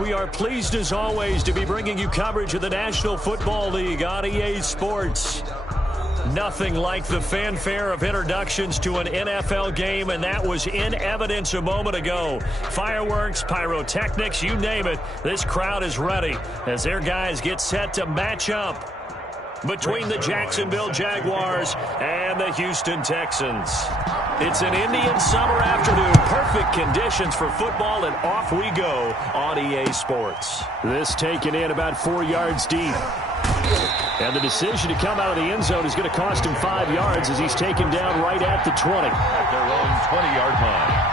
We are pleased as always to be bringing you coverage of the National Football League on EA Sports. Nothing like the fanfare of introductions to an NFL game, and that was in evidence a moment ago. Fireworks, pyrotechnics, you name it. This crowd is ready as their guys get set to match up between the Jacksonville Jaguars and the Houston Texans. It's an Indian summer afternoon. Perfect conditions for football, and off we go on EA Sports. This taken in about 4 yards deep. And the decision to come out of the end zone is going to cost him 5 yards as he's taken down right at the 20. At their own 20-yard line.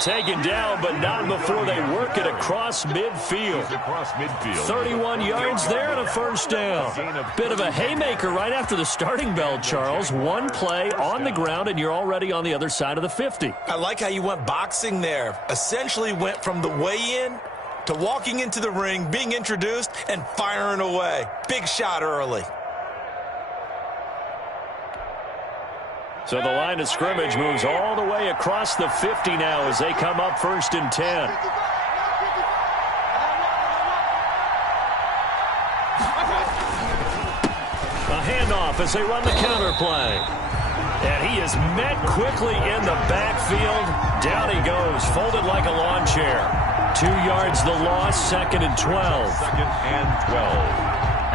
Taken down, but not before they work it across midfield. 31 yards there and a first down. Bit of a haymaker right after the starting bell, Charles. One play on the ground, and you're already on the other side of the 50. I like how you went boxing there. Essentially went from the weigh-in to walking into the ring, being introduced, and firing away. Big shot early. So the line of scrimmage moves all the way across the 50 now as they come up 1st and 10. A handoff as they run the counter play. And he is met quickly in the backfield. Down he goes, folded like a lawn chair. 2 yards the loss, 2nd and 12. 2nd and 12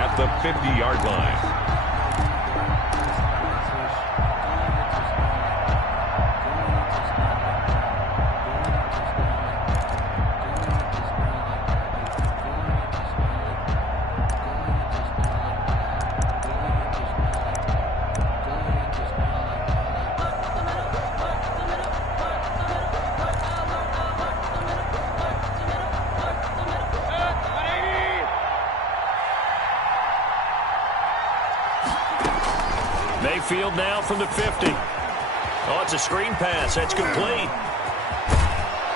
at the 50-yard line. Mayfield now from the 50. Oh, it's a screen pass. That's complete.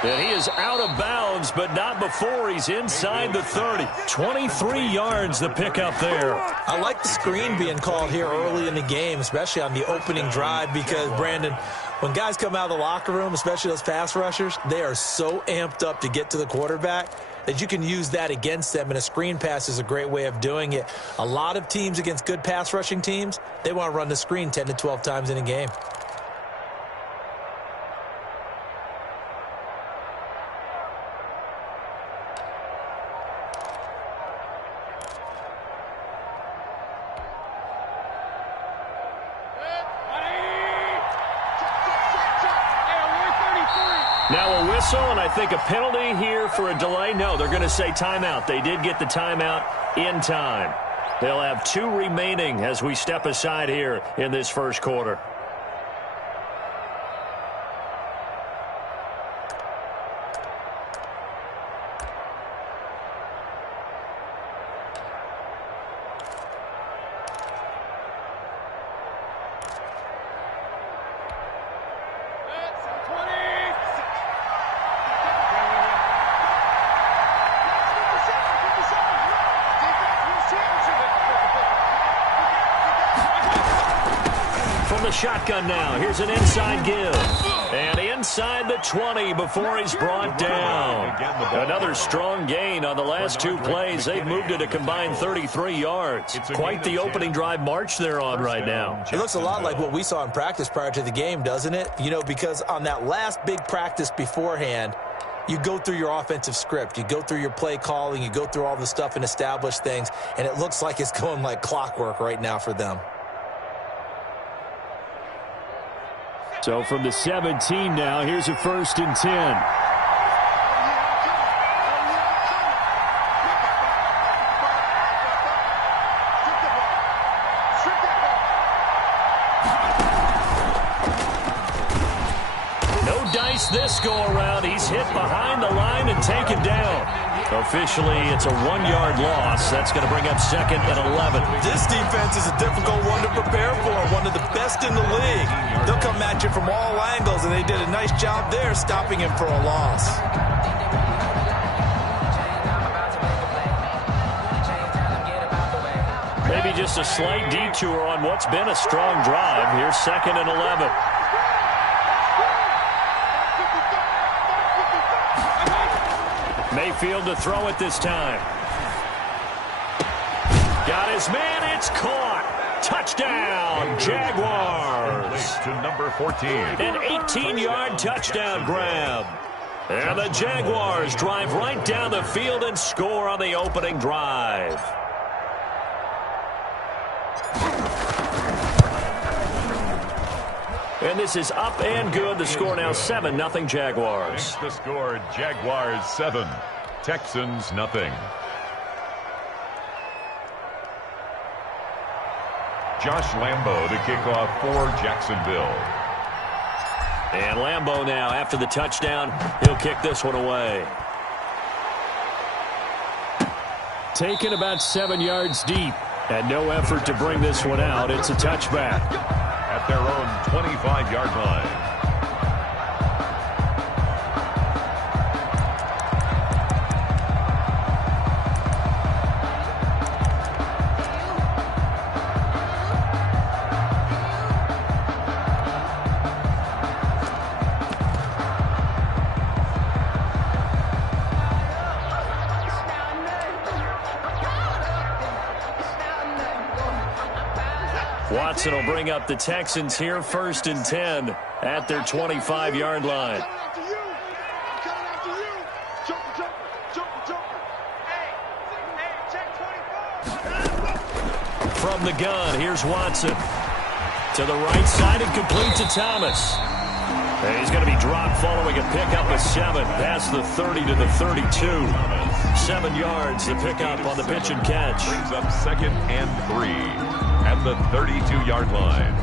And he is out of bounds, but not before he's inside the 30. 23 yards the pickup there. I like the screen being called here early in the game, especially on the opening drive, because, Brandon, when guys come out of the locker room, especially those pass rushers, they are so amped up to get to the quarterback that you can use that against them, and a screen pass is a great way of doing it. A lot of teams against good pass rushing teams, they want to run the screen 10 to 12 times in a game. Now a whistle, and I think a penalty here for a delay. No, they're going to say timeout. They did get the timeout in time. They'll have 2 remaining as we step aside here in this first quarter. Shotgun now. Here's an inside give. And inside the 20 before he's brought down. Another strong gain on the last 2 plays. They've moved it a combined 33 yards. Quite the opening drive march they're on right now. It looks a lot like what we saw in practice prior to the game, doesn't it? You know, because on that last big practice beforehand, you go through your offensive script. You go through your play calling. You go through all the stuff and establish things. And it looks like it's going like clockwork right now for them. So from the 17 now, here's a 1st and 10. twice this go-around. He's hit behind the line and taken down. Officially, it's a 1-yard loss. That's going to bring up 2nd and 11. This defense is a difficult one to prepare for, one of the best in the league. They'll come at you from all angles, and they did a nice job there stopping him for a loss. Maybe just a slight detour on what's been a strong drive. Here's 2nd and 11. Mayfield to throw it this time. Got his man. It's caught. Touchdown, Jaguars. To number 14. An 18-yard touchdown grab. And the Jaguars drive right down the field and score on the opening drive. And this is up and good. The score now 7-0 Jaguars. The score, Jaguars 7, Texans 0. Josh Lambo to kick off for Jacksonville. And Lambo now, after the touchdown, he'll kick this one away. Taken about 7 yards deep, and no effort to bring this one out. It's a touchback. At their own 25-yard line. Watson will bring up the Texans here, 1st and 10 at their 25-yard line. From the gun, here's Watson. To the right side and complete to Thomas. And he's going to be dropped following a pickup of 7 past the 30 to the 32. 7 yards, the pickup on the pitch and catch. Brings up 2nd and 3. At the 32-yard line.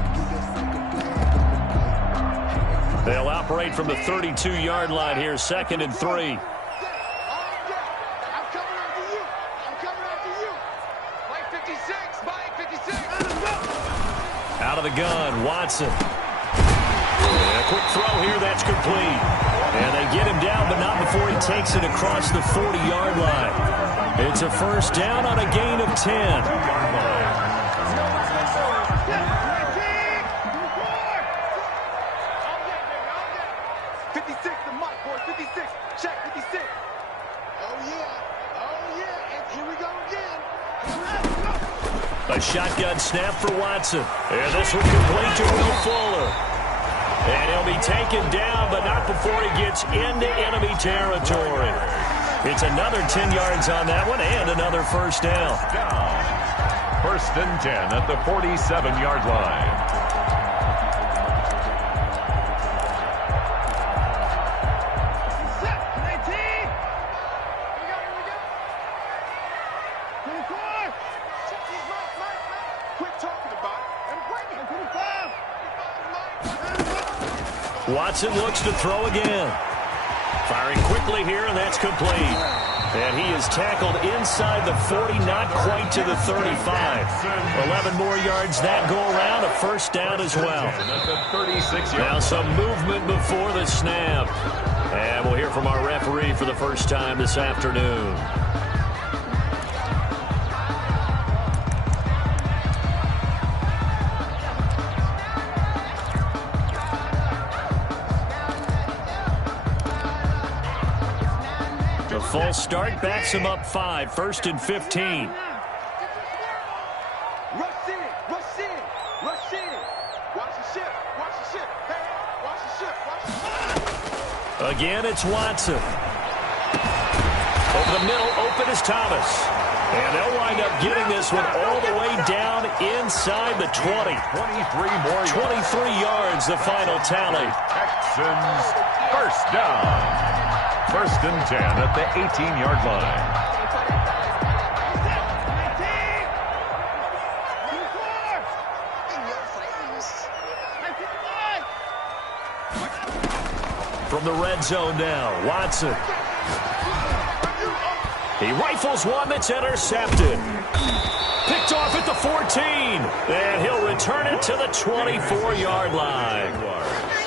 They'll operate from the 32-yard line here, 2nd and 3. Out of the gun, Watson. And a quick throw here, that's complete. And they get him down, but not before he takes it across the 40-yard line. It's a 1st down on a gain of 10. A shotgun snap for Watson. And this one complete to Will Fuller. And he'll be taken down, but not before he gets into enemy territory. It's another 10 yards on that one and another 1st down. 1st and 10 at the 47-yard line. Watson looks to throw again. Firing quickly here, and that's complete. And he is tackled inside the 40, not quite to the 35. 11 more yards that go around, a 1st down as well. Now some movement before the snap. And we'll hear from our referee for the first time this afternoon. Full start backs him up 5, 1st and 15. Again, it's Watson. Over the middle, open is Thomas. And they'll wind up getting this one all the way down inside the 20. 23 yards, the final tally. Texans 1st down. 1st and 10 at the 18-yard line. from the red zone now. Watson. He rifles one that's intercepted. Picked off at the 14. And he'll return it to the 24-yard line.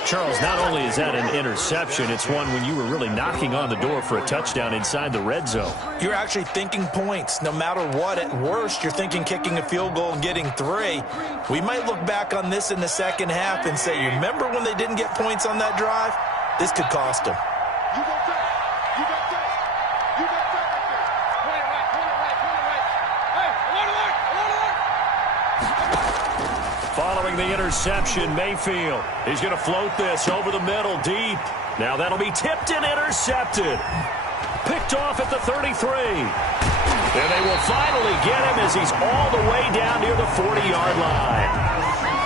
Charles, not only is that an interception, it's one when you were really knocking on the door for a touchdown inside the red zone. You're actually thinking points. No matter what, at worst, you're thinking kicking a field goal and getting 3. We might look back on this in the second half and say, you remember when they didn't get points on that drive? This could cost them. Following the interception, Mayfield. He's going to float this over the middle deep. Now that'll be tipped and intercepted. Picked off at the 33. And they will finally get him as he's all the way down near the 40-yard line.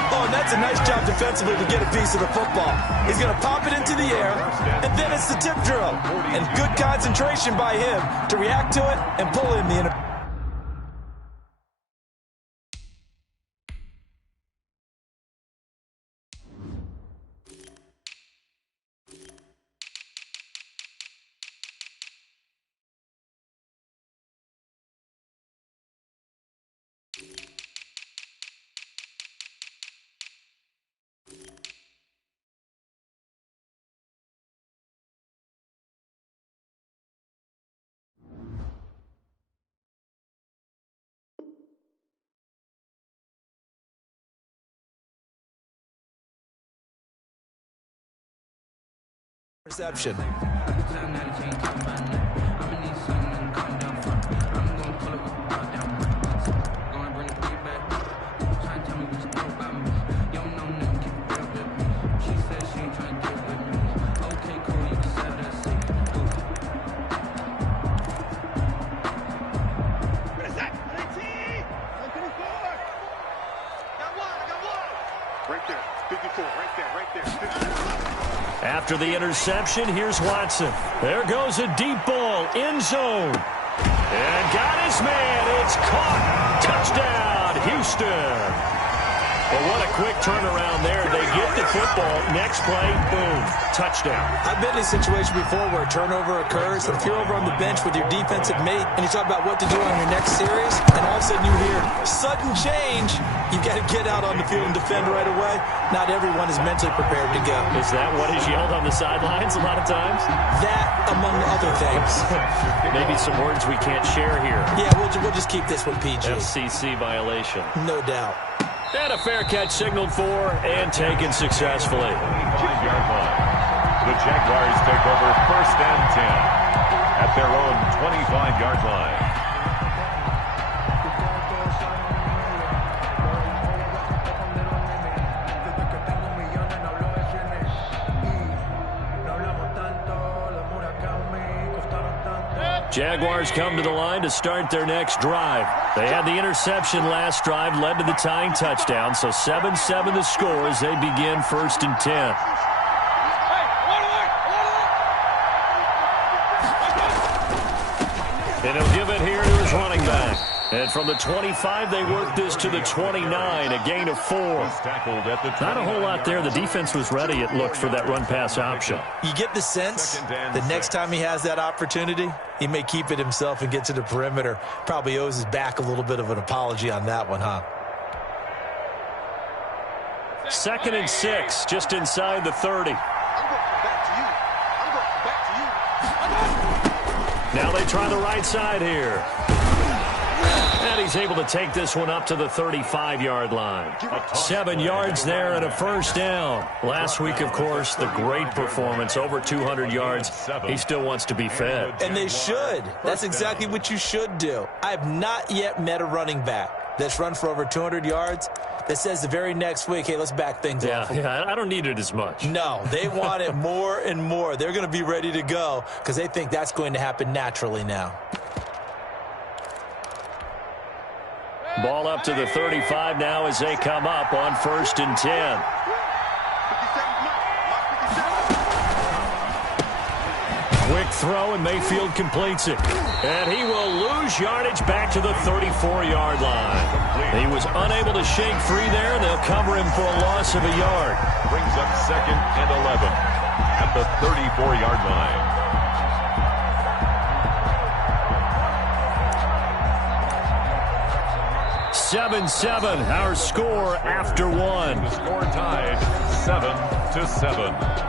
Oh, and that's a nice job defensively to get a piece of the football. He's going to pop it into the air, and then it's the tip drill. And good concentration by him to react to it and pull in the interception. Reception. After the interception, here's Watson. There goes a deep ball, end zone. And got his man. It's caught. Touchdown, Houston. Well, what a quick turnaround there. They get the football. Next play, boom, touchdown. I've been in a situation before where a turnover occurs. If you're over on the bench with your defensive mate and you talk about what to do on your next series, and all of a sudden you hear sudden change, you got to get out on the field and defend right away. Not everyone is mentally prepared to go. Is that what is yelled on the sidelines a lot of times? That, among other things. Maybe some words we can't share here. Yeah, we'll just keep this one PG. FCC violation. No doubt. And a fair catch signaled for and taken successfully. 25-yard line. The Jaguars take over 1st and 10 at their own 25-yard line. Jaguars come to the line to start their next drive. They had the interception last drive, led to the tying touchdown, so 7-7 the score as they begin 1st and 10. And he'll give it here to his running back. And from the 25, they work this to the 29, a gain of 4. Not a whole lot there. The defense was ready, it looked, for that run-pass option. You get the sense the next time he has that opportunity, he may keep it himself and get to the perimeter. Probably owes his back a little bit of an apology on that one, huh? 2nd and 6, just inside the 30. Now they try the right side here. And he's able to take this one up to the 35-yard line. 7 yards there and a 1st down. Last week, of course, the great performance, over 200 yards. He still wants to be fed. And they should. That's exactly what you should do. I have not yet met a running back that's run for over 200 yards that says the very next week, hey, let's back things off. Yeah, I don't need it as much. No, they want it more and more. They're going to be ready to go because they think that's going to happen naturally now. Ball up to the 35 now as they come up on 1st and 10. Quick throw, and Mayfield completes it. And he will lose yardage back to the 34-yard line. He was unable to shake free there, and they'll cover him for a loss of a yard. Brings up 2nd and 11. at the 34-yard line. Seven, our score after one. The score tied 7-7.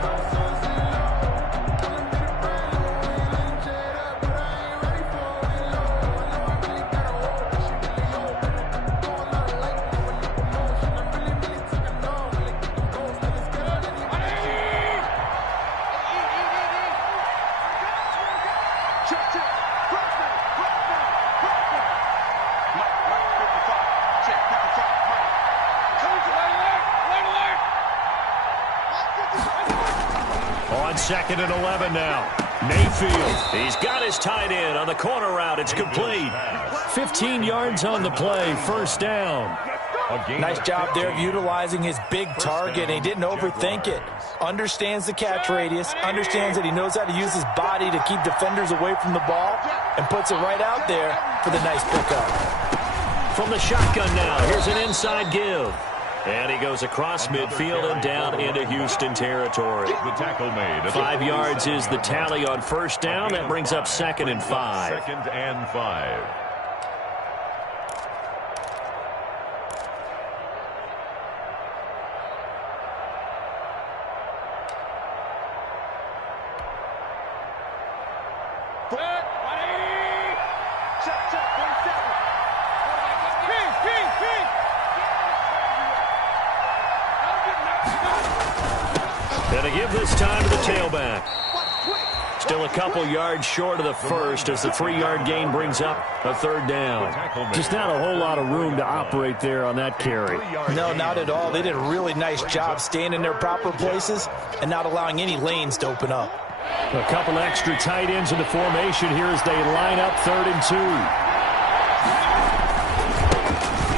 Second and 11 now. Mayfield, he's got his tight end on the corner route. It's complete. 15 yards on the play, first down. Nice job there of utilizing his big target. He didn't overthink it. Understands the catch radius, understands that he knows how to use his body to keep defenders away from the ball, and puts it right out there for the nice pickup. From the shotgun now, here's an inside give. And he goes across midfield and down into Houston territory. The tackle made. 5 yards is the tally on first down. That brings up 2nd and 5. 2nd and 5. Gonna give this time to the tailback. Still a couple yards short of the first as the 3-yard gain brings up a third down. Just not a whole lot of room to operate there on that carry. No, not at all. They did a really nice job staying in their proper places and not allowing any lanes to open up. A couple extra tight ends in the formation here as they line up 3rd and 2.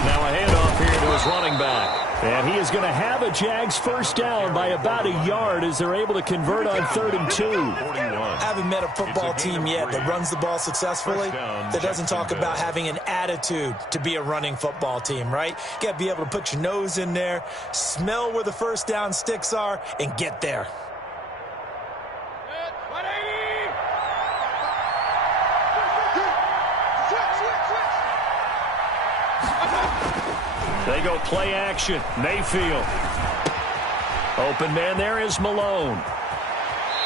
Now a handoff here to his running back. And he is going to have a Jags first down by about a yard as they're able to convert on 3rd and 2. Haven't met a football team yet that runs the ball successfully that doesn't talk about having an attitude to be a running football team, right? You got to be able to put your nose in there, smell where the first down sticks are, and get there. They go play action. Mayfield. Open man there is Malone.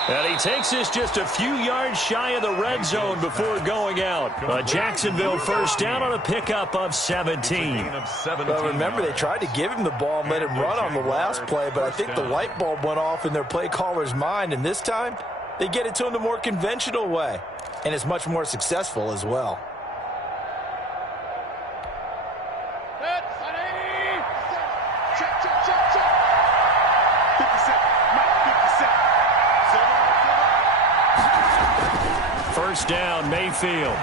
And he takes this just a few yards shy of the red zone before going out. A Jacksonville first down on a pickup of 17. Well, remember, they tried to give him the ball and let him run on the last play, but I think the light bulb went off in their play caller's mind, and this time they get it to him the more conventional way, and it's much more successful as well. First down, Mayfield.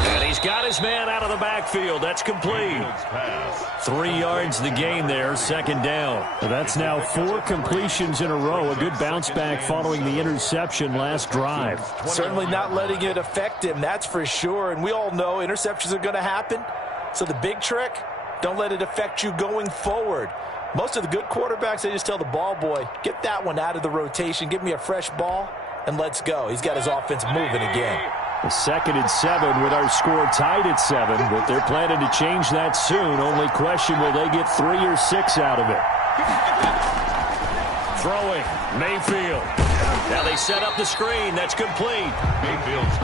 And he's got his man out of the backfield. That's complete. 3 yards the gain there, second down. That's now 4 completions in a row. A good bounce back following the interception last drive. Certainly not letting it affect him, that's for sure. And we all know interceptions are going to happen. So the big trick, don't let it affect you going forward. Most of the good quarterbacks, they just tell the ball boy, get that one out of the rotation, give me a fresh ball, and let's go. He's got his offense moving again. The 2nd and 7 with our score tied at 7, but they're planning to change that soon. Only question, will they get 3 or 6 out of it? Throwing, Mayfield. Now they set up the screen. That's complete.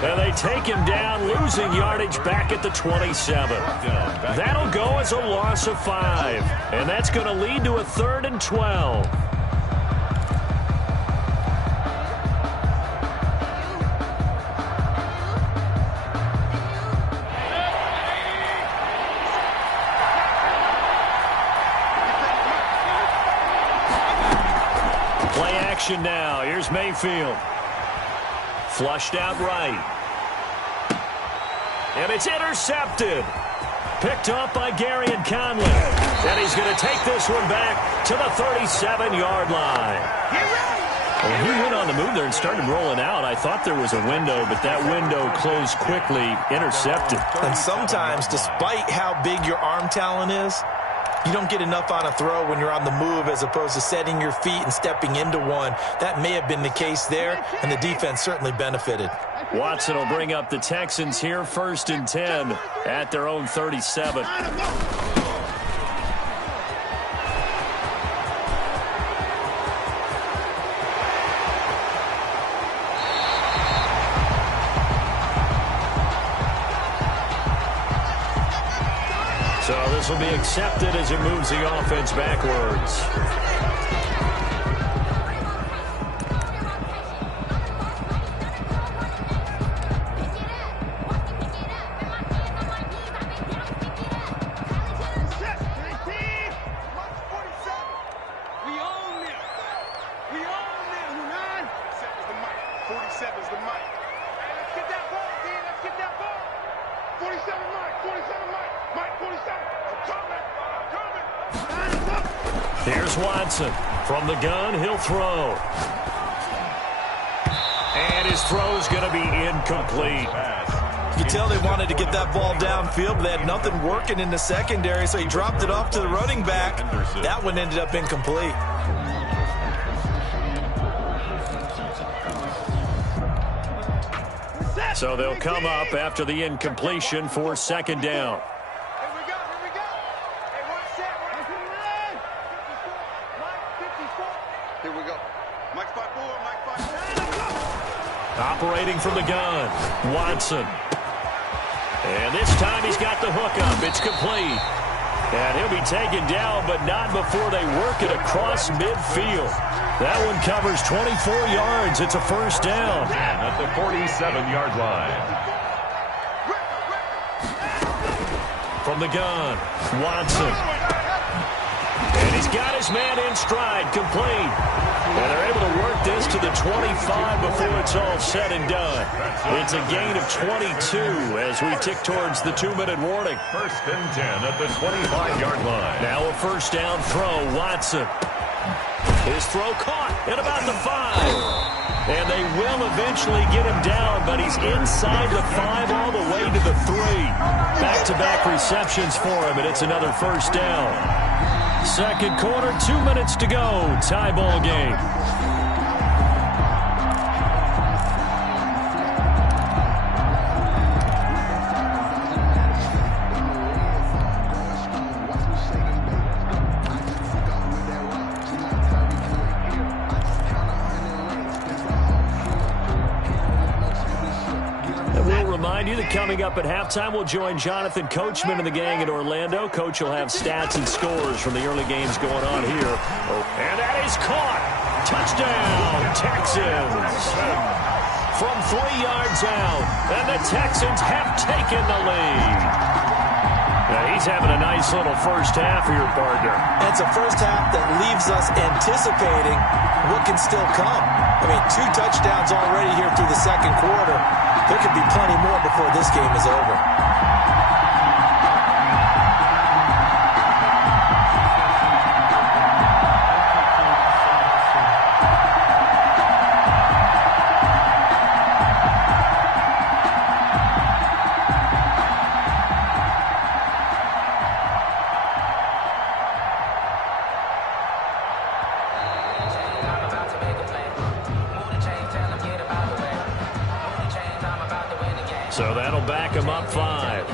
And they take him down, losing yardage back at the 27. That'll go as a loss of 5. And that's going to lead to a 3rd and 12. Now, here's Mayfield. Flushed out right. And it's intercepted. Picked up by Gary and Conley. And he's going to take this one back to the 37-yard line. When he went on the move there and started rolling out, I thought there was a window, but that window closed quickly, intercepted. And sometimes, despite how big your arm talent is, You don't get enough on a throw when you're on the move as opposed to setting your feet and stepping into one. That may have been the case there, and the defense certainly benefited. Watson will bring up the Texans here, 1st and 10 at their own 37. So this will be accepted as it moves the offense backwards. Here's Watson. From the gun, he'll throw. And his throw's going to be incomplete. You can tell they wanted to get that ball downfield, but they had nothing working in the secondary, so he dropped it off to the running back. That one ended up incomplete. So they'll come up after the incompletion for 2nd down. Operating from the gun, Watson. And this time he's got the hook up. It's complete. And he'll be taken down, but not before they work it across midfield. That one covers 24 yards. It's a 1st down. And at the 47-yard line. From the gun, Watson. And he's got his man in stride, complete. And they're able to work this to the 25 before it's all said and done. It's a gain of 22 as we tick towards the 2-minute warning. 1st and 10 at the 25-yard line. Now a 1st down throw, Watson. His throw caught at about the 5. And they will eventually get him down, but he's inside the 5 all the way to the 3. Back-to-back receptions for him, and it's another 1st down. 2nd quarter, 2 minutes to go. Tie ball game. You that coming up at halftime, we'll join Jonathan Coachman and the gang in Orlando. Coach will have stats and scores from the early games going on here. And that is caught. Touchdown, Texans. From 3 yards out, and the Texans have taken the lead. Now he's having a nice little first half for your partner. It's a first half that leaves us anticipating what can still come. I mean, 2 touchdowns already here through the 2nd quarter. There could be plenty more before this game is over. So that'll back him up 5.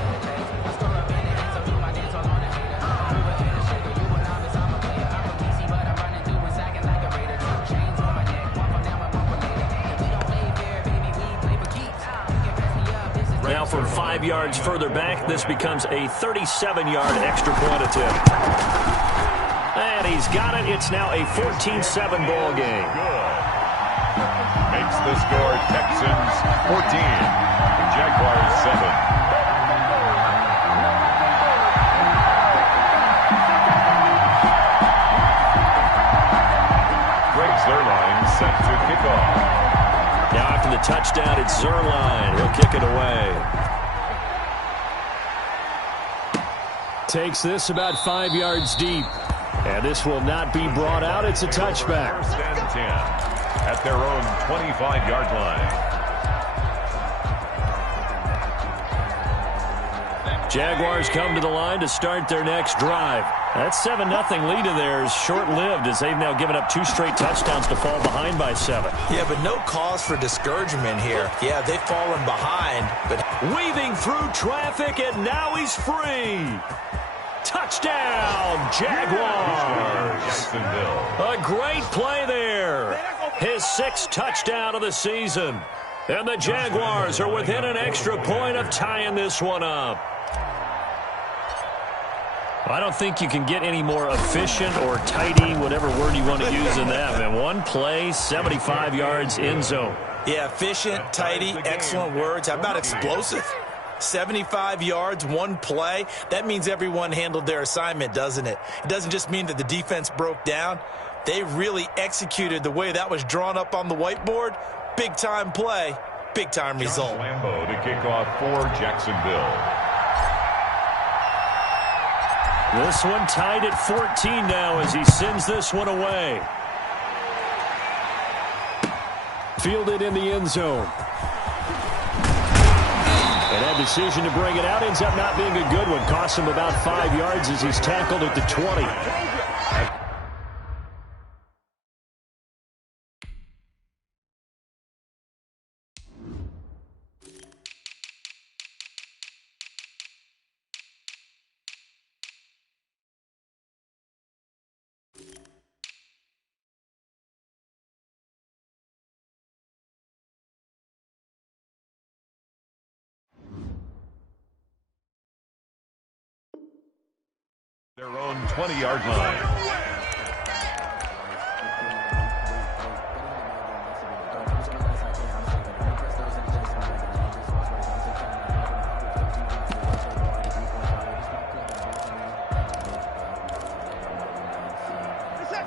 Now from 5 yards further back, this becomes a 37-yard extra point attempt. And he's got it. It's now a 14-7 ball game. Good. Makes the score Texans 14. Jaguars 7. Greg Zuerlein set to kick off. Now after the touchdown, it's Zuerlein. He'll kick it away. Takes this about 5 yards deep. And this will not be brought out. It's a touchback. 1st and 10 at their own 25-yard line. Jaguars come to the line to start their next drive. That 7-0 lead of theirs short-lived as they've now given up 2 straight touchdowns to fall behind by 7. Yeah, but no cause for discouragement here. Yeah, they've fallen behind, but weaving through traffic, and now he's free. Touchdown, Jaguars. A great play there. His 6th touchdown of the season. And the Jaguars are within an extra point of tying this one up. I don't think you can get any more efficient or tidy, whatever word you want to use in that. Man, one play, 75 yards, end zone. Yeah, efficient, tidy, excellent words. How about explosive? 75 yards, one play. That means everyone handled their assignment, doesn't it? It doesn't just mean that the defense broke down. They really executed the way that was drawn up on the whiteboard. Big-time play, big-time result. Lambeau to kick off for Jacksonville. This one tied at 14 now as he sends this one away. Fielded in the end zone. And that decision to bring it out ends up not being a good one. Costs him about 5 yards as he's tackled at the 20. Their own 20-yard line.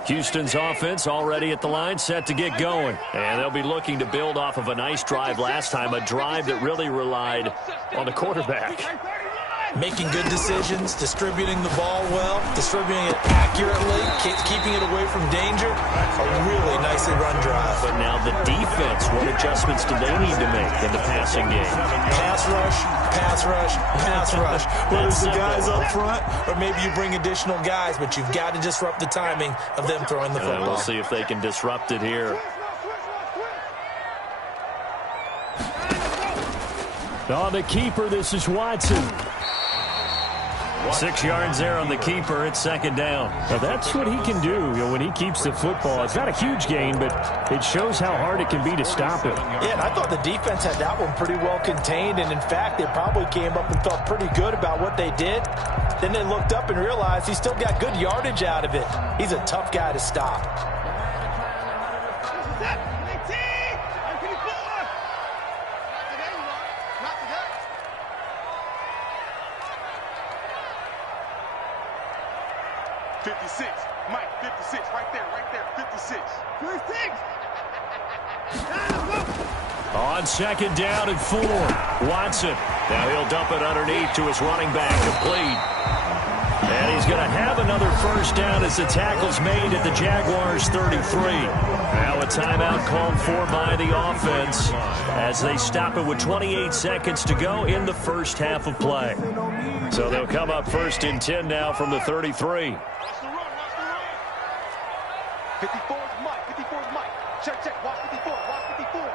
Houston's offense already at the line, set to get going. And they'll be looking to build off of a nice drive last time, a drive that really relied on the quarterback. Making good decisions, distributing the ball well, distributing it accurately, keeping it away from danger. A really nicely run drive. But now the defense, what adjustments do they need to make in the passing game? Pass rush, pass rush, pass rush. Whether it's the guys up front or maybe you bring additional guys, but you've got to disrupt the timing of them throwing the football. We'll see if they can disrupt it here. On the keeper, this is Watson. 6 yards there on the keeper. It's second down. Now that's what he can do, when he keeps the football. It's not a huge gain, but it shows how hard it can be to stop it. Yeah, and I thought the defense had that one pretty well contained, and in fact, they probably came up and felt pretty good about what they did. Then they looked up and realized he still got good yardage out of it. He's a tough guy to stop. On second down and 4, Watson. Now he'll dump it underneath to his running back, complete. And he's going to have another first down as the tackle's made at the Jaguars' 33. Now a timeout called for by the offense as they stop it with 28 seconds to go in the first half of play. So they'll come up first and 10 now from the 33. 54's Mike. 54's Mike. Check, check. Watch 54. Watch 54.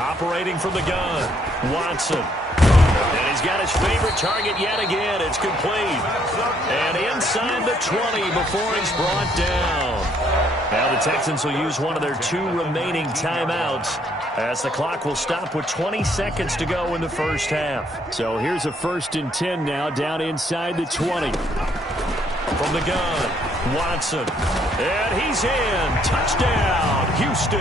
Operating from the gun, Watson. And he's got his favorite target yet again. It's complete. And inside the 20 before he's brought down. Now the Texans will use one of their 2 remaining timeouts as the clock will stop with 20 seconds to go in the first half. So here's a first and 10 now down inside the 20. From the gun, Watson. And he's in. Touchdown, Houston.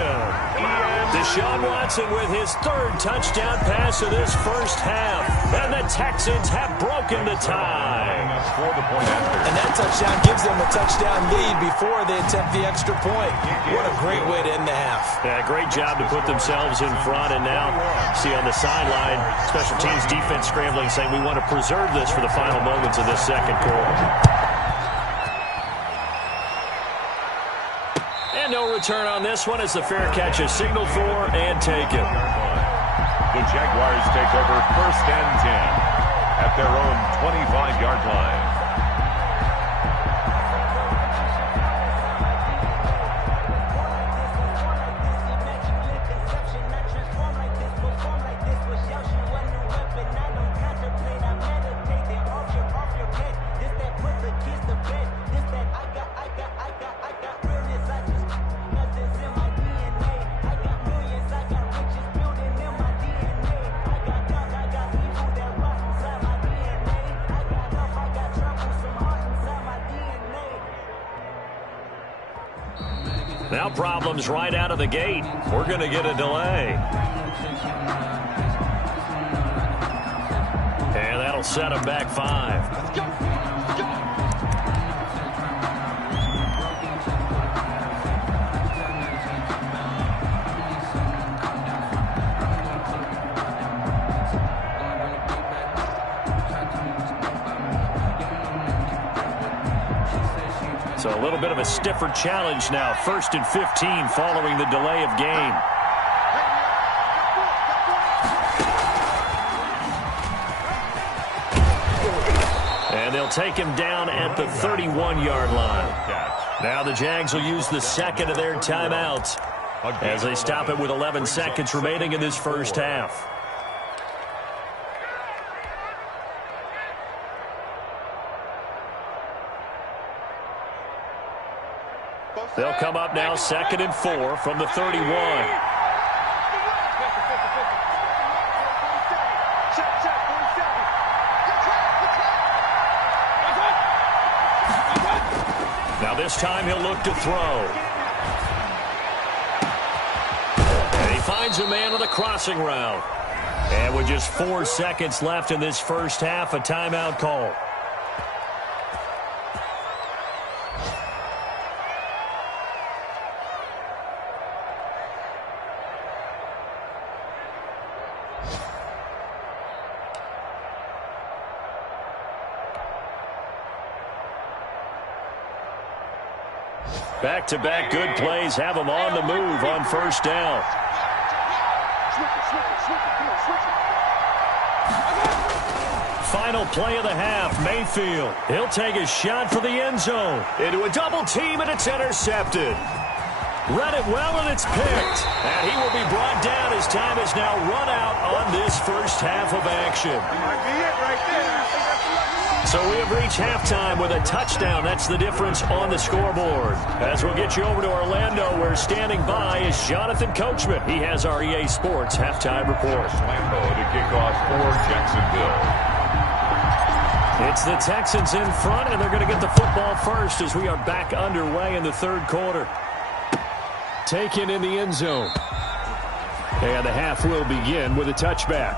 Deshaun Watson with his 3rd touchdown pass of this first half. And the Texans have broken the tie. And that touchdown gives them a touchdown lead before they attempt the extra point. What a great way to end the half. Yeah, great job to put themselves in front. And now, see on the sideline, special teams defense scrambling, saying we want to preserve this for the final moments of this second quarter. No return on this one as the fair catch is signaled for and taken. The Jaguars take over first and 10 at their own 25-yard line. Now problems right out of the gate. We're going to get a delay. And that'll set him back 5. Let's go. Let's go. So a little bit of a stiffer challenge now. 1st and 15 following the delay of game. And they'll take him down at the 31-yard line. Now the Jags will use the second of their timeouts as they stop it with 11 seconds remaining in this first half. They'll come up now 2nd and 4 from the 31. Now this time he'll look to throw. And he finds a man on the crossing route. And with just 4 seconds left in this first half, a timeout call. Back-to-back good plays have them on the move on first down. Final play of the half, Mayfield. He'll take a shot for the end zone. Into a double team, and it's intercepted. Read it well, and it's picked. And he will be brought down as time is now run out on this first half of action. So we have reached halftime with a touchdown. That's the difference on the scoreboard. As we'll get you over to Orlando, where standing by is Jonathan Coachman. He has our EA Sports halftime report. Lambeau to kick off for Jacksonville. It's the Texans in front, and they're going to get the football first as we are back underway in the third quarter. Taken in the end zone. And the half will begin with a touchback.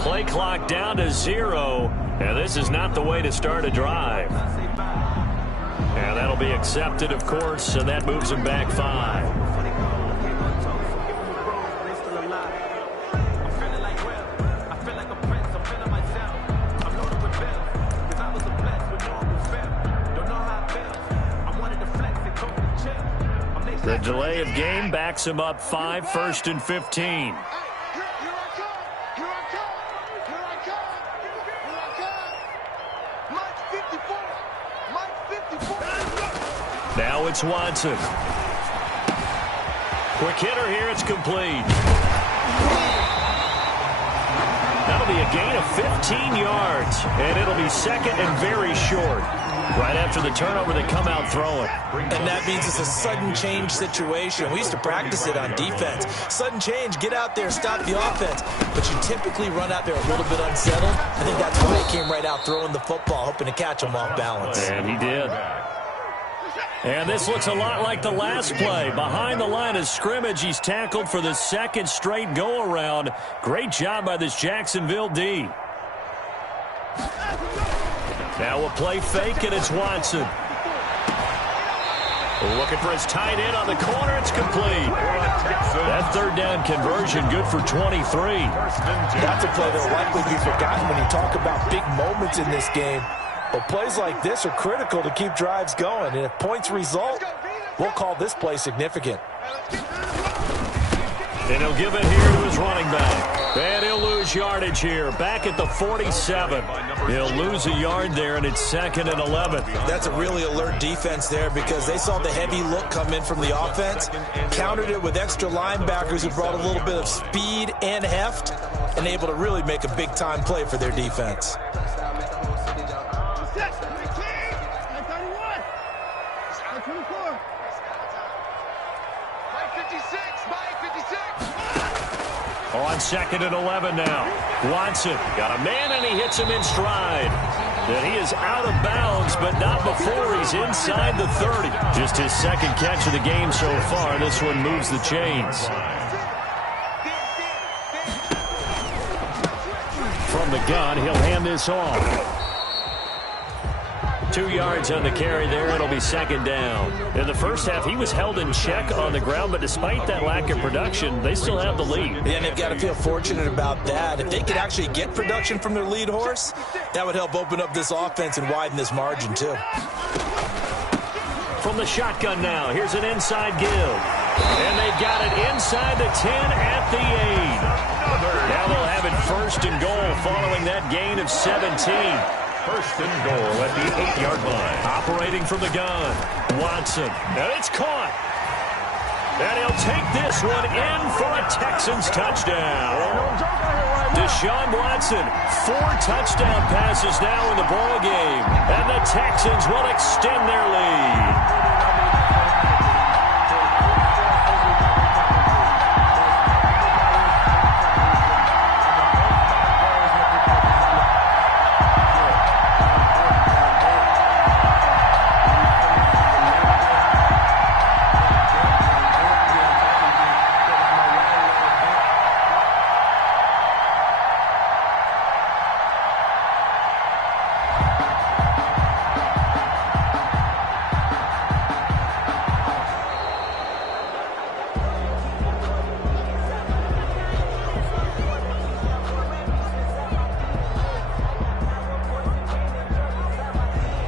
Play clock down to 0, and this is not the way to start a drive. And that'll be accepted, of course, and that moves him back 5. The delay of game backs him up 5, 1st and 15. Now it's Watson. Quick hitter here, it's complete. That'll be a gain of 15 yards, and it'll be second and very short. Right after the turnover, they come out throwing. And that means it's a sudden change situation. We used to practice it on defense. Sudden change, get out there, stop the offense. But you typically run out there a little bit unsettled. I think that's why he came right out throwing the football, hoping to catch him off balance. And he did. And this looks a lot like the last play. Behind the line of scrimmage, he's tackled for the second straight go-around. Great job by this Jacksonville D. Now a play fake, and it's Watson. Looking for his tight end on the corner. It's complete. That third down conversion good for 23. That's a play that will likely be forgotten when you talk about big moments in this game. But plays like this are critical to keep drives going. And if points result, we'll call this play significant. And he'll give it here to his running back. And he'll lose yardage here. Back at the 47. He'll lose a yard there, and it's 2nd and 11. That's a really alert defense there because they saw the heavy look come in from the offense, countered it with extra linebackers who brought a little bit of speed and heft, and able to really make a big-time play for their defense. On 2nd and 11 now. Watson got a man, and he hits him in stride. That he is out of bounds, but not before he's inside the 30. Just his 2nd catch of the game so far. This one moves the chains. From the gun, he'll hand this off. 2 yards on the carry there. It'll be 2nd down. In the first half, he was held in check on the ground, but despite that lack of production, they still have the lead. Yeah, and they've got to feel fortunate about that. If they could actually get production from their lead horse, that would help open up this offense and widen this margin, too. From the shotgun now, here's an inside give. And they've got it inside the 10 at the 8. Now they'll have it 1st and goal following that gain of 17. 1st and goal at the 8-yard line. Operating from the gun, Watson. And it's caught. And he'll take this one in for a Texans touchdown. Deshaun Watson, 4 touchdown passes now in the ball game. And the Texans will extend their lead.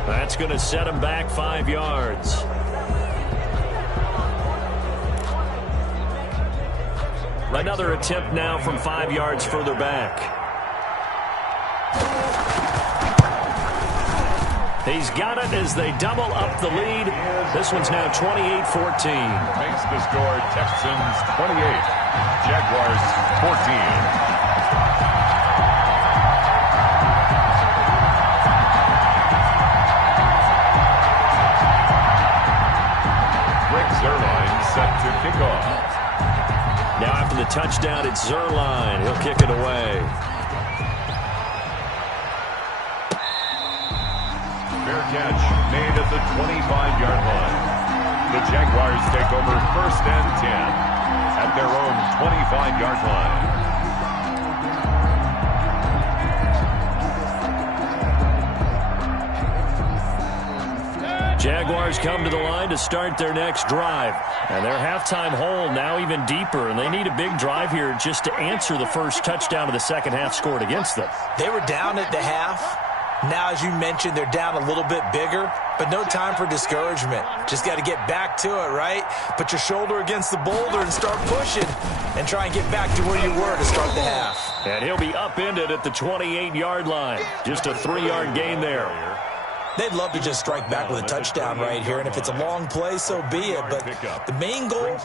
That's going to set him back 5 yards. Another attempt now from 5 yards further back. He's got it as they double up the lead. This one's now 28-14. Makes the score Texans 28, Jaguars 14. Zerline set to kick off. Now after the touchdown, it's Zerline. He'll kick it away. Fair catch made at the 25-yard line. The Jaguars take over 1st and 10 at their own 25-yard line. Jaguars come to the line to start their next drive. And their halftime hole now even deeper, and they need a big drive here just to answer the first touchdown of the second half scored against them. They were down at the half. Now, as you mentioned, they're down a little bit bigger, but no time for discouragement. Just got to get back to it, right? Put your shoulder against the boulder and start pushing and try and get back to where you were to start the half. And he'll be upended at the 28-yard line. Just a 3-yard gain there. They'd love to just strike back with a touchdown right here, and if it's a long play, so be it. But the main goal,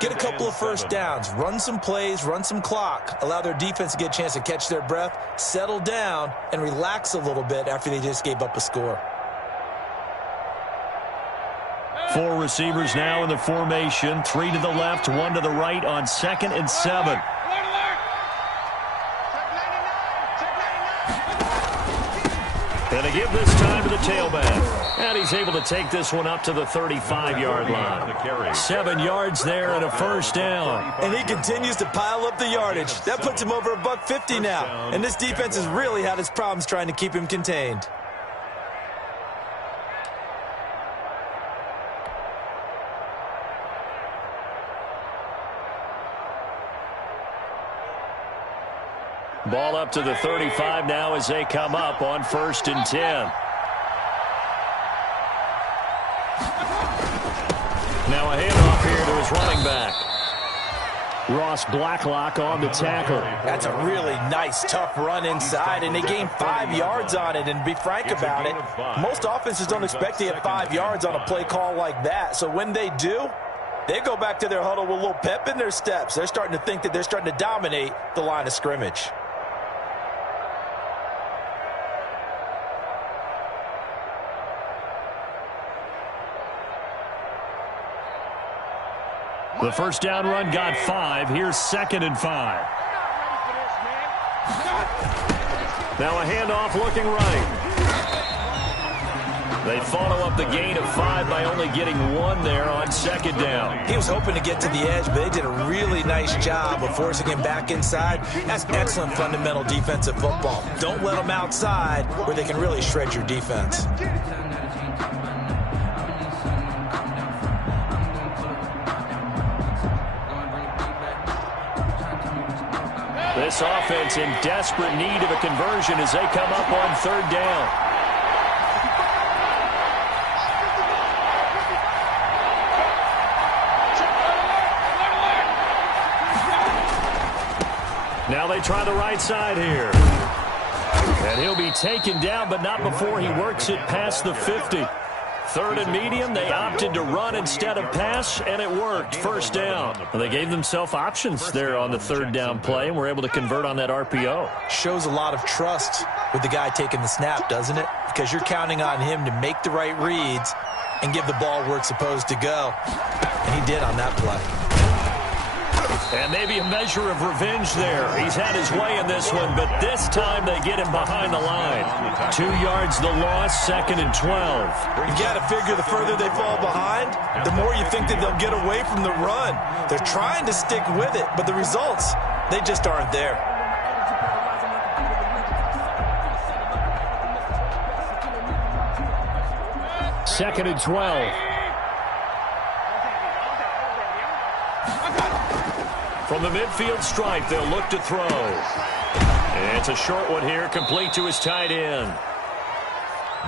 get a couple of first downs, run some plays, run some clock, allow their defense to get a chance to catch their breath, settle down, and relax a little bit after they just gave up a score. 4 receivers now in the formation, 3 to the left, 1 to the right on 2nd and 7. And they give this time to the tailback. And he's able to take this one up to the 35-yard line. 7 yards there and a first down. And he continues to pile up the yardage. That puts him over $150 now. And this defense has really had its problems trying to keep him contained. Ball up to the 35 now as they come up on 1st and 10. Now a handoff here to his running back. Ross Blacklock on the tackle. That's a really nice, tough run inside, and they gained 5 yards on it. And to be frank about it, most offenses don't expect to get 5 yards on a play call like that. So when they do, they go back to their huddle with a little pep in their steps. They're starting to think that they're starting to dominate the line of scrimmage. The first down run got 5. Here's 2nd and 5. Now a handoff looking right. They follow up the gain of 5 by only getting 1 there on 2nd down. He was hoping to get to the edge, but they did a really nice job of forcing him back inside. That's excellent fundamental defensive football. Don't let them outside where they can really shred your defense. This offense in desperate need of a conversion as they come up on 3rd down. Now they try the right side here. And he'll be taken down, but not before he works it past the 50. 3rd and medium, they opted to run instead of pass, and it worked. 1st down. Well, they gave themselves options there on the 3rd down play, and were able to convert on that RPO. Shows a lot of trust with the guy taking the snap, doesn't it? Because you're counting on him to make the right reads and give the ball where it's supposed to go. And he did on that play. And maybe a measure of revenge there. He's had his way in this one, but this time they get him behind the line. 2 yards the loss, 2nd and 12. You got to figure the further they fall behind, the more you think that they'll get away from the run. They're trying to stick with it, but the results, they just aren't there. Second and 12. From the midfield stripe, they'll look to throw. And it's a short one here, complete to his tight end.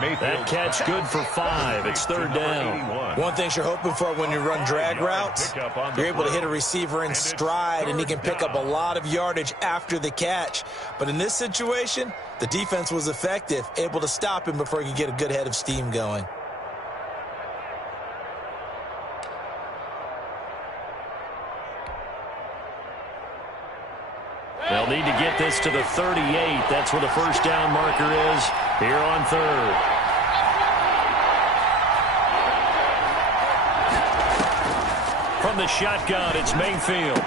That catch good for 5. It's 3rd down. One thing you're hoping for when you run drag routes, you're able to hit a receiver in stride, and he can pick up a lot of yardage after the catch. But in this situation, the defense was effective, able to stop him before he could get a good head of steam going. They'll need to get this to the 38. That's where the 1st down marker is here on 3rd. From the shotgun, it's Mayfield.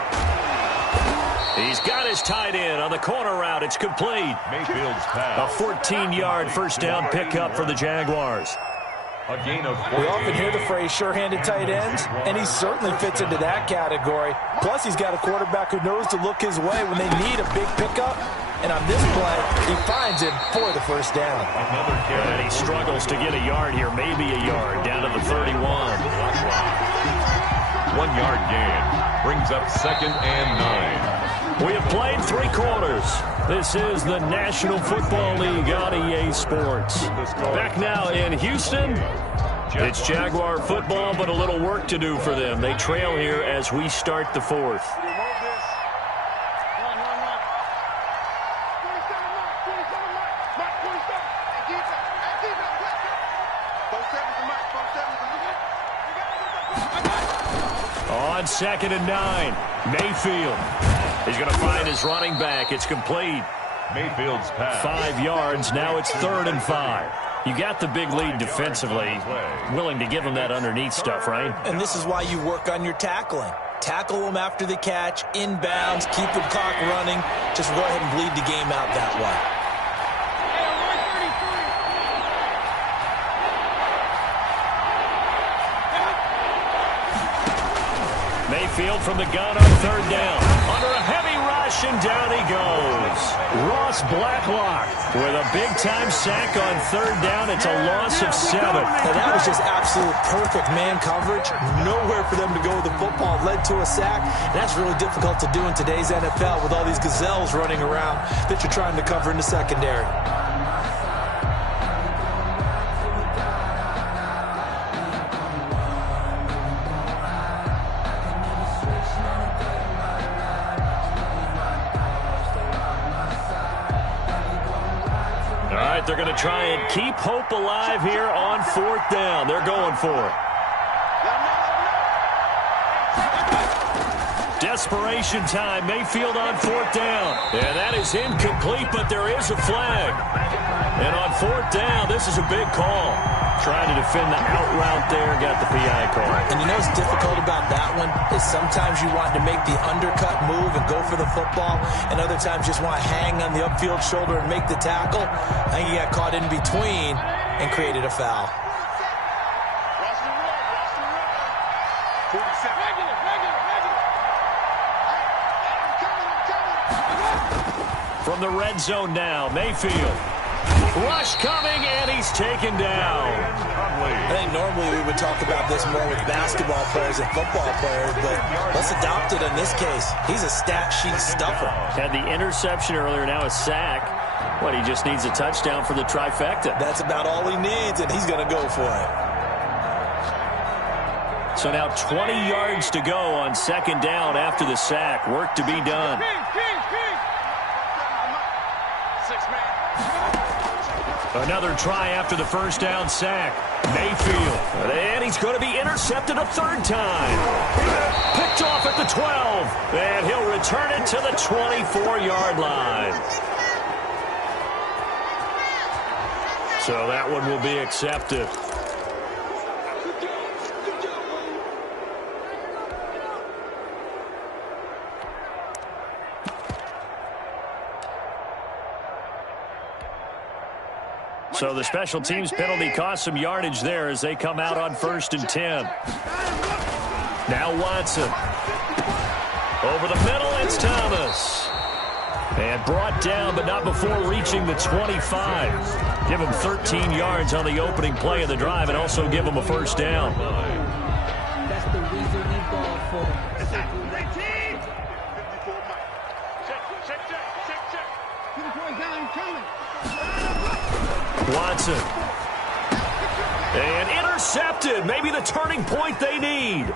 He's got his tight end on the corner route. It's complete. Mayfield's pass. A 14-yard 1st down pickup for the Jaguars. A gain of 4. We often hear the phrase sure-handed tight ends, and he certainly fits into that category. Plus, he's got a quarterback who knows to look his way when they need a big pickup. And on this play, he finds him for the 1st down. Another carry. And he struggles to get a yard here, maybe a yard, down to the 31. 1 yard gain. Brings up 2nd and 9. We have played 3 quarters. This is the National Football League on EA Sports. Back now in Houston, it's Jaguar football, but a little work to do for them. They trail here as we start the 4th. On 2nd and 9, Mayfield. He's going to find his running back. It's complete. Mayfield's pass. 5 yards. Now it's 3rd and 5. You got the big lead defensively. Willing to give him that underneath stuff, right? And this is why you work on your tackling. Tackle them after the catch, inbounds, keep the clock running. Just go ahead and bleed the game out that way. Mayfield from the gun on 3rd down. Under a heavy rush, and down he goes. Ross Blacklock with a big-time sack on 3rd down. It's a loss of 7. And that was just absolute perfect man coverage. Nowhere for them to go with the football. Led to a sack. And that's really difficult to do in today's NFL with all these gazelles running around that you're trying to cover in the secondary. that they're going to try and keep hope alive here on 4th down. They're going for it. Desperation time. Mayfield on 4th down. And that is incomplete, but there is a flag. And on 4th down, this is a big call. Trying to defend the out route there, got the PI call. And you know what's difficult about that one is sometimes you want to make the undercut move and go for the football, and other times just want to hang on the upfield shoulder and make the tackle. I think he got caught in between and created a foul. From the red zone now, Mayfield. Rush coming, and he's taken down. I think normally we would talk about this more with basketball players and football players, but let's adopt it in this case. He's a stat sheet stuffer. Had the interception earlier, now a sack. What, he just needs a touchdown for the trifecta. That's about all he needs, and he's going to go for it. So now 20 yards to go on 2nd down after the sack. Work to be done. Another try after the 1st down sack. Mayfield. And he's going to be intercepted a 3rd time. Picked off at the 12. And he'll return it to the 24-yard line. So that one will be accepted. So the special teams penalty cost some yardage there as they come out on 1st and 10. Now Watson. Over the middle, it's Thomas. And brought down, but not before reaching the 25. Give him 13 yards on the opening play of the drive and also give him a 1st down. That's the reason we ball for. Watson. And intercepted. Maybe the turning point they need.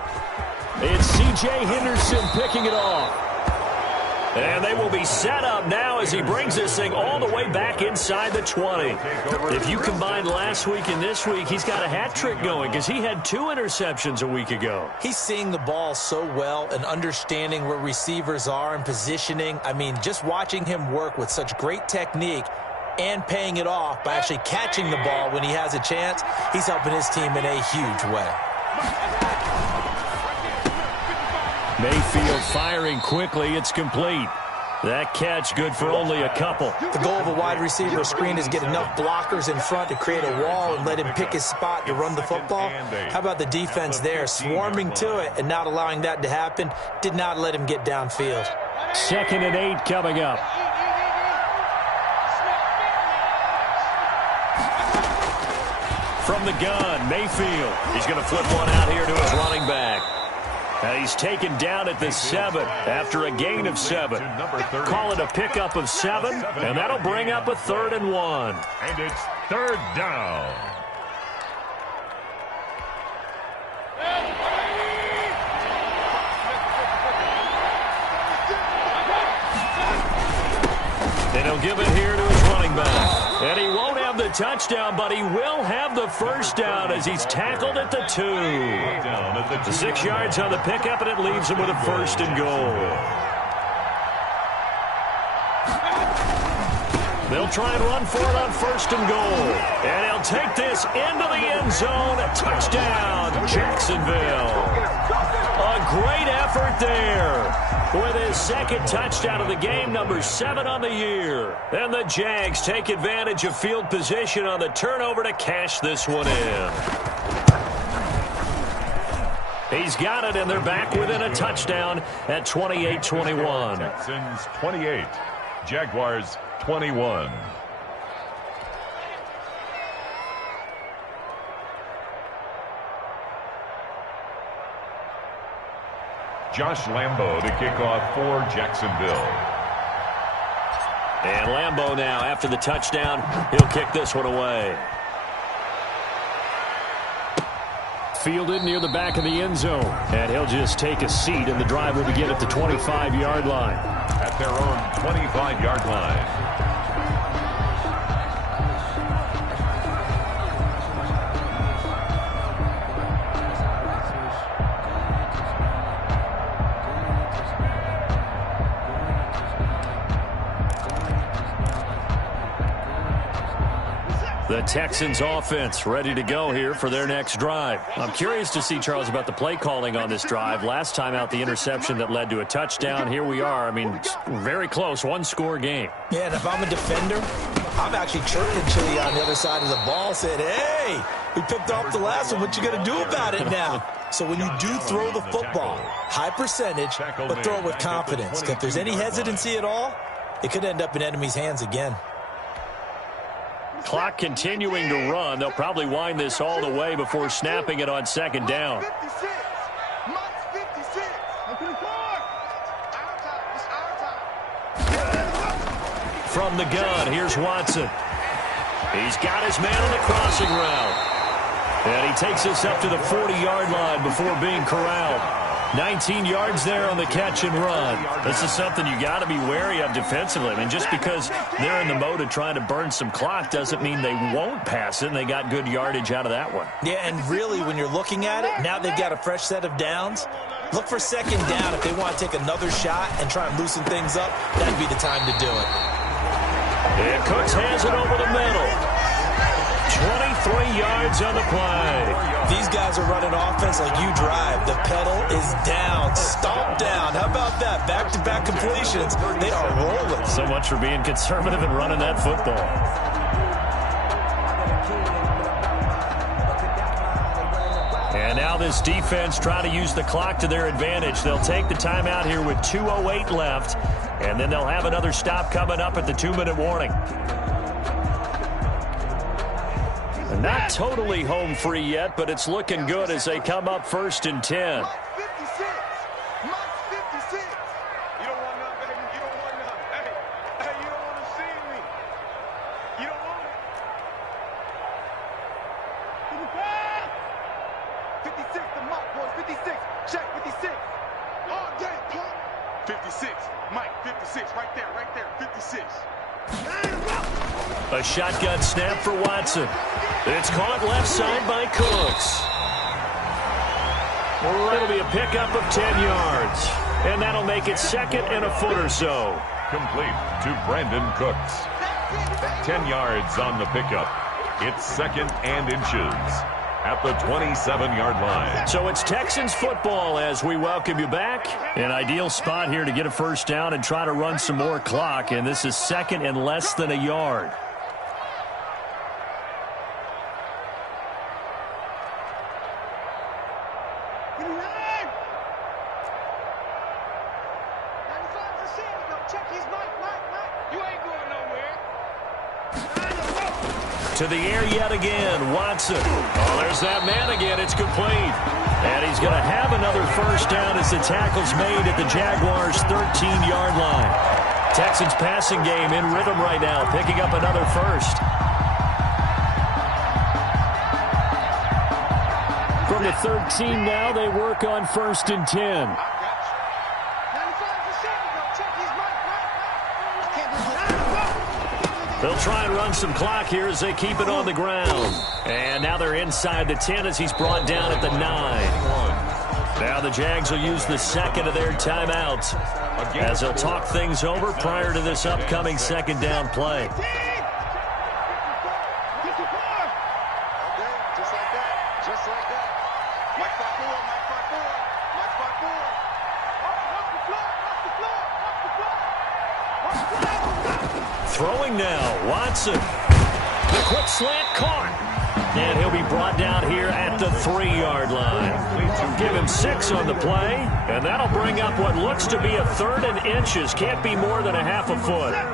It's C.J. Henderson picking it off. And they will be set up now as he brings this thing all the way back inside the 20. If you combine last week and this week, he's got a hat trick going because he had 2 interceptions a week ago. He's seeing the ball so well and understanding where receivers are and positioning. I mean, just watching him work with such great technique and paying it off by actually catching the ball when he has a chance, he's helping his team in a huge way. Mayfield firing quickly. It's complete. That catch good for only a couple. The goal of a wide receiver screen is get enough blockers in front to create a wall and let him pick his spot to run the football. How about the defense there, swarming to it and not allowing that to happen? Did not let him get downfield. 2nd and 8 coming up. From the gun, Mayfield. He's going to flip one out here to his running back. He's taken down at the 7 after a gain of 7. Call it a pickup of 7, and that'll bring up a 3rd and 1. And it's 3rd down. And he'll give it here to his running back. And he won't have the touchdown, but he will have the 1st down as he's tackled at the 2. 6 yards on the pickup, and it leaves him with a 1st and goal. They'll try and run for it on 1st and goal. And he'll take this into the end zone. A touchdown, Jacksonville. A great effort there with his 2nd touchdown of the game, number 7 on the year. And the Jags take advantage of field position on the turnover to cash this one in. He's got it, and they're back within a touchdown at 28-21. Texans 28, Jaguars 21. Josh Lambo to kick off for Jacksonville. And Lambo now, after the touchdown, he'll kick this one away. Fielded near the back of the end zone. And he'll just take a seat, and the drive will begin at the 25-yard line. At their own 25-yard line. The Texans offense ready to go here for their next drive. I'm curious to see, Charles, about the play calling on this drive. Last time out, the interception that led to a touchdown. Here we are. I mean, very close, one-score game. Yeah, and if I'm a defender, I'm actually chirping Chili on the other side of the ball, saying, hey, we picked off the last one. What you going to do about it now? So when you do throw the football, high percentage, but throw it with confidence. If there's any hesitancy at all, it could end up in enemy's hands again. Clock continuing to run. They'll probably wind this all the way before snapping it on second down. 56. Mike's 56. From the gun, here's Watson. He's got his man on the crossing route. And he takes us up to the 40-yard line before being corralled. 19 yards there on the catch and run. This is something you got to be wary of defensively. I mean, just because they're in the mode of trying to burn some clock doesn't mean they won't pass it, and they got good yardage out of that one. Yeah, and really, when you're looking at it, now they've got a fresh set of downs. Look for second down if they want to take another shot and try and loosen things up. That'd be the time to do it. And Cooks has it over the middle. 23 yards on the play. These guys are running offense like you drive. The pedal is down, stomp down. How about that? Back-to-back completions. They are rolling. So much for being conservative and running that football. And now this defense trying to use the clock to their advantage. They'll take the timeout here with 2:08 left, and then they'll have another stop coming up at the 2-minute warning. Not totally home free yet, but it's looking good as they come up 1st and 10. Mike's 56. Mike's 56. You don't want none, baby. You don't want none. Hey, you don't want to see me. You don't want it. 56 to Mike, boys. 56. Check 56. Oh, yeah, pump. 56. Mike, 56. Right there, 56. A shotgun snap for Watson. It's caught left side by Cooks. It'll be a pickup of 10 yards. And that'll make it 2nd and a foot or so. Complete to Brandon Cooks. 10 yards on the pickup. It's 2nd and inches at the 27-yard line. So it's Texans football as we welcome you back. An ideal spot here to get a first down and try to run some more clock. And this is 2nd and less than a yard. To the air yet again, Watson. Oh, there's that man again. It's complete. And he's going to have another first down as the tackle's made at the Jaguars' 13-yard line. Texans passing game in rhythm right now, picking up another first. From the 13 now, they work on 1st and 10. They'll try and run some clock here as they keep it on the ground. And now they're inside the 10 as he's brought down at the 9. Now the Jags will use the 2nd of their timeouts as they'll talk things over prior to this upcoming 2nd down play. Throwing now, Watson. The quick slant caught. And he'll be brought down here at the 3-yard line. Give him 6 on the play, and that'll bring up what looks to be a 3rd and inches. Can't be more than a half a foot. Right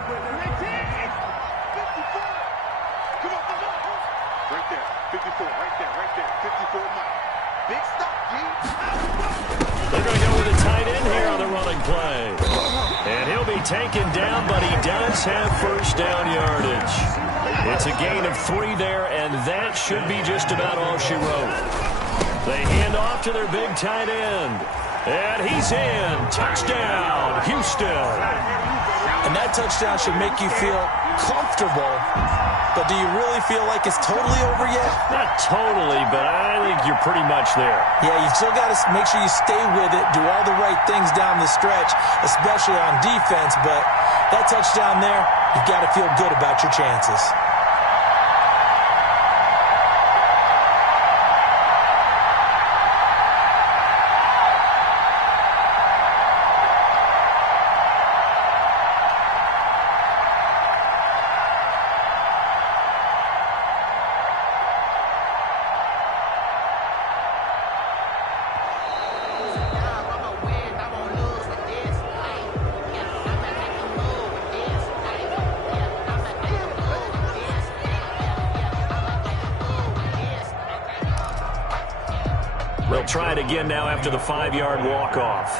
there, 54, right there, 54, Mike. Big stop, G. They're going to go with a tight end here on the running play. And he'll be taken down, but he does have first down yardage. It's a gain of 3 there, and that should be just about all she wrote. They hand off to their big tight end. And he's in. Touchdown, Houston. And that touchdown should make you feel comfortable. But do you really feel like it's totally over yet? Not totally, but I think you're pretty much there. Yeah, you've still got to make sure you stay with it, do all the right things down the stretch, especially on defense. But that touchdown there, you've got to feel good about your chances. They'll try it again now after the 5-yard walk-off.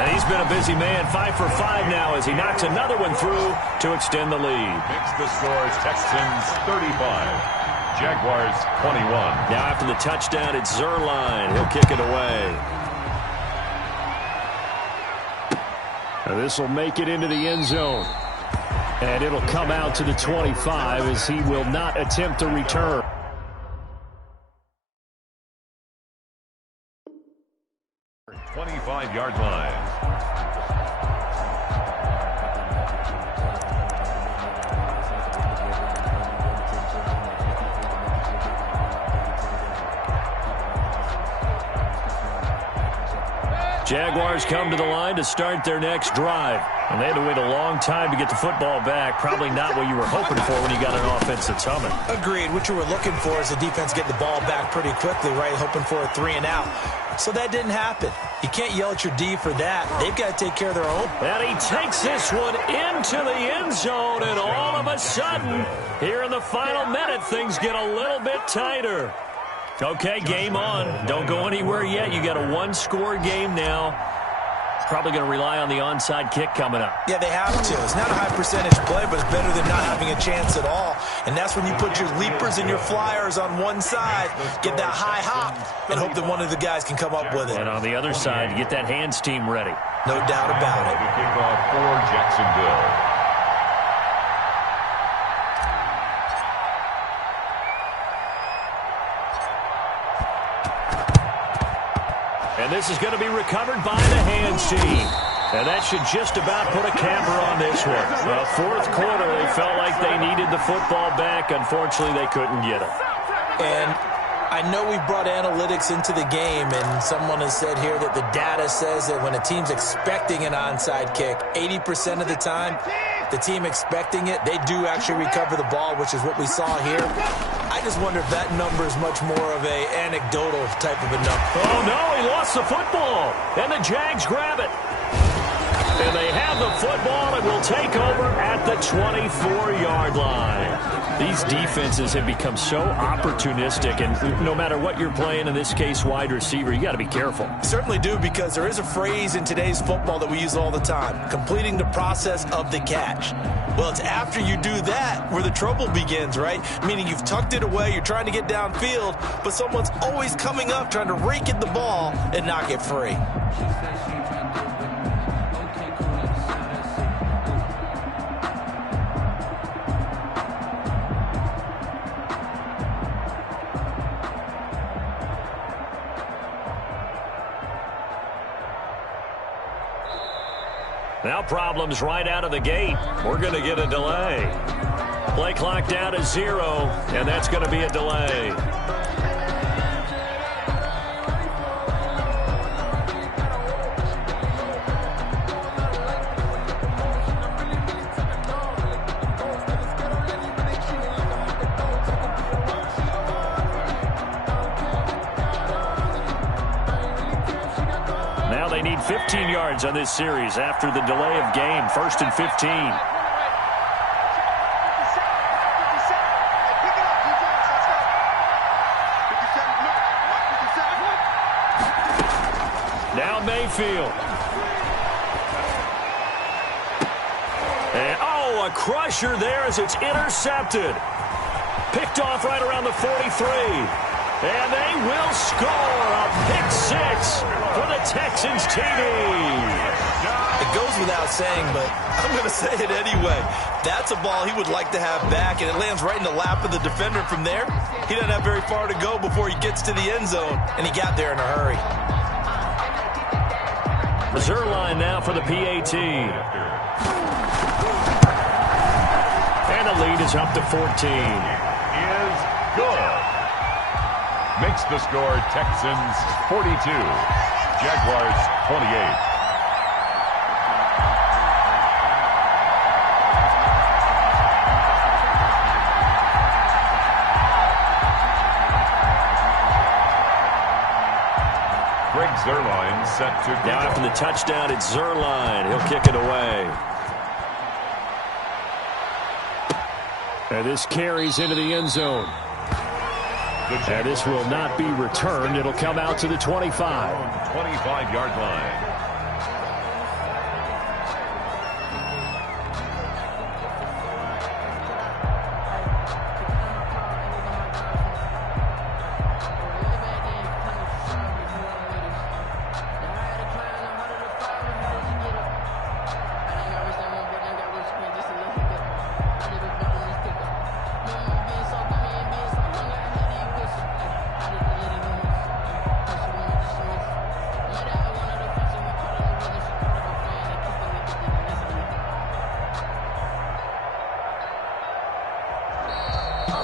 And he's been a busy man, 5 for 5 now as he knocks another one through to extend the lead. Makes the score Texans 35, Jaguars 21. Now after the touchdown, it's Zuerlein. He'll kick it away. This will make it into the end zone. And it'll come out to the 25 as he will not attempt to return. Yard line. Jaguars come to the line to start their next drive. And they had to wait a long time to get the football back. Probably not what you were hoping for when you got an offense that's humming. Agreed. What you were looking for is the defense get the ball back pretty quickly, right? Hoping for a 3 and out. So that didn't happen. You can't yell at your D for that. They've got to take care of their own. And he takes this one into the end zone, and all of a sudden, here in the final minute, things get a little bit tighter. Okay, game on. Don't go anywhere yet. You got a one-score game now. Probably going to rely on the onside kick coming up. Yeah, they have to. It's not a high-percentage play, but it's better than not having a chance at all. And that's when you put your leapers and your flyers on one side, get that high hop, and hope that one of the guys can come up with it. And on the other side, get that hands team ready. No doubt about it. Kickoff for Jacksonville. And this is going to be recovered by the hands team. And that should just about put a camper on this one. Well, fourth quarter, they felt like they needed the football back. Unfortunately, they couldn't get it. And I know we brought analytics into the game, and someone has said here that the data says that when a team's expecting an onside kick, 80% of the time, the team expecting it, they do actually recover the ball, which is what we saw here. I just wonder if that number is much more of a anecdotal type of a number. Oh, no, he lost the football. And the Jags grab it. And they have the football and will take over at the 24-yard line. These defenses have become so opportunistic, and no matter what you're playing, in this case, wide receiver, you got to be careful. Certainly do, because there is a phrase in today's football that we use all the time, completing the process of the catch. Well, it's after you do that where the trouble begins, right? Meaning you've tucked it away, you're trying to get downfield, but someone's always coming up trying to rake in the ball and knock it free. Now problems right out of the gate. We're going to get a delay. Play clock down to 0, and that's going to be a delay. Now they need 15 yards on this series after the delay of game. 1st and 15. Now Mayfield. And, oh, a crusher there as it's intercepted. Picked off right around the 43. And they will score a pick 6 for the Texans TD. It goes without saying, but I'm going to say it anyway. That's a ball he would like to have back, and it lands right in the lap of the defender from there. He doesn't have very far to go before he gets to the end zone, and he got there in a hurry. Zuerlein now for the PAT. And the lead is up to 14. Is good. Makes the score Texans 42, Jaguars 28. Zuerlein set to now after the touchdown, it's Zuerlein. He'll kick it away. And this carries into the end zone. And this will not be returned. It'll come out to the 25. 25-yard line.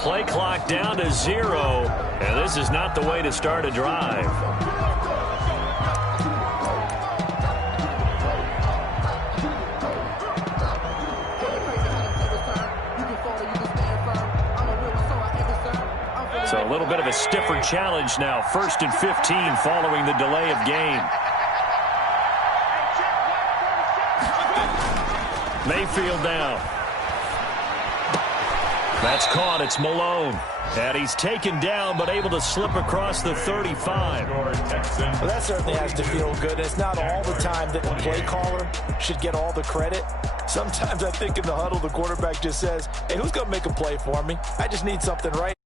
Play clock down to 0, and this is not the way to start a drive. So a little bit of a stiffer challenge now. 1st and 15 following the delay of game. Mayfield down. That's caught. It's Malone. And he's taken down, but able to slip across the 35. Well, that certainly has to feel good. It's not all the time that the play caller should get all the credit. Sometimes I think in the huddle, the quarterback just says, hey, who's going to make a play for me? I just need something right